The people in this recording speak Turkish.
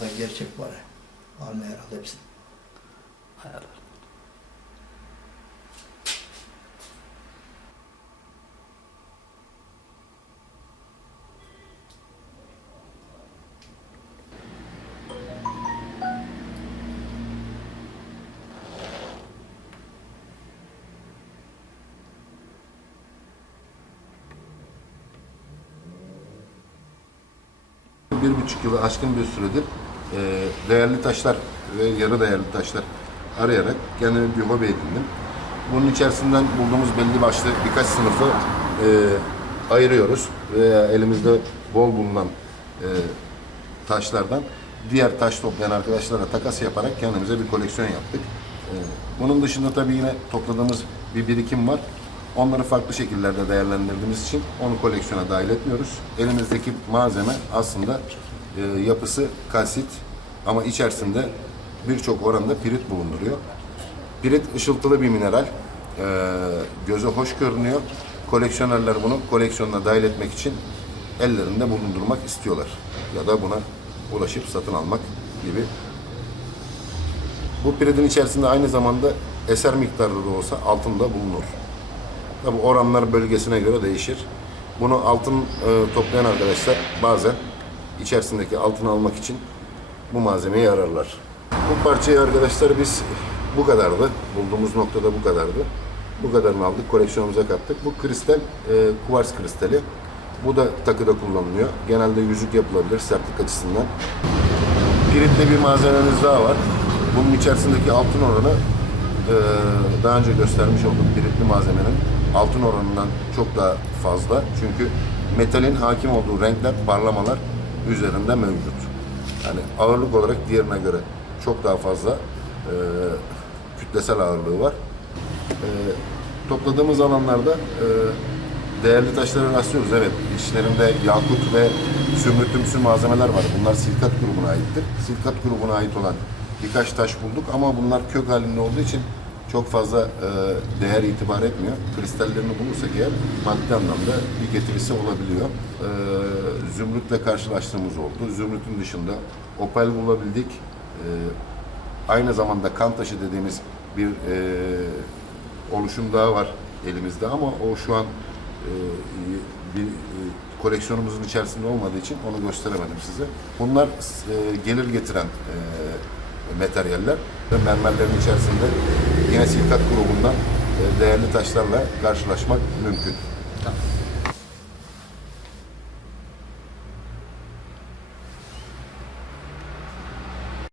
Birazdan gerçek var. Almaya herhalde hepsini. Ayarlar. Bir buçuk yılı aşkın bir süredir e, değerli taşlar ve yarı değerli taşlar arayarak kendime bir hobi edindim. Bunun içerisinden bulduğumuz belli başlı birkaç sınıfı e, ayırıyoruz veya elimizde bol bulunan e, taşlardan diğer taş toplayan arkadaşlara takas yaparak kendimize bir koleksiyon yaptık. E, bunun dışında tabii yine topladığımız bir birikim var. Onları farklı şekillerde değerlendirdiğimiz için onu koleksiyona dahil etmiyoruz. Elimizdeki malzeme aslında e, yapısı kalsit ama içerisinde birçok oranda pirit bulunduruyor. Pirit ışıltılı bir mineral. E, göze hoş görünüyor. Koleksiyonerler bunu koleksiyonuna dahil etmek için ellerinde bulundurmak istiyorlar. Ya da buna ulaşıp satın almak gibi bu piridin içerisinde aynı zamanda eser miktarı da olsa altın da bulunur. Tabi oranlar bölgesine göre değişir. Bunu altın e, toplayan arkadaşlar bazen içerisindeki altını almak için bu malzemeyi ararlar. Bu parçayı arkadaşlar biz bu kadardı. Bulduğumuz noktada bu kadardı. Bu kadarını aldık, koleksiyonumuza kattık. Bu kristal, e, kuvars kristali. Bu da takıda kullanılıyor. Genelde yüzük yapılabilir sertlik açısından. Piritli bir malzememiz daha var. Bunun içerisindeki altın oranı eee, daha önce göstermiş olduğum piritli malzemenin altın oranından çok daha fazla. Çünkü metalin hakim olduğu renkler, parlamalar üzerinde mevcut. Yani ağırlık olarak diğerine göre çok daha fazla eee, kütlesel ağırlığı var. Eee, topladığımız alanlarda eee, değerli taşlara rastlıyoruz. Evet, içlerinde yakut ve zümrütümsü malzemeler var. Bunlar silkat grubuna aittir. Silkat grubuna ait olan birkaç taş bulduk ama bunlar kök halinde olduğu için çok fazla e, değer itibar etmiyor. Kristallerini bulursak eğer maddi anlamda bir getirisi olabiliyor. E, zümrütle karşılaştığımız oldu. Zümrütün dışında opal bulabildik. E, aynı zamanda kan taşı dediğimiz bir e, oluşum daha var elimizde ama o şu an e, bir e, koleksiyonumuzun içerisinde olmadığı için onu gösteremedim size. Bunlar e, gelir getiren e, materyaller ve mermerlerin içerisinde yine silkat grubundan e, değerli taşlarla karşılaşmak mümkün. Tamam.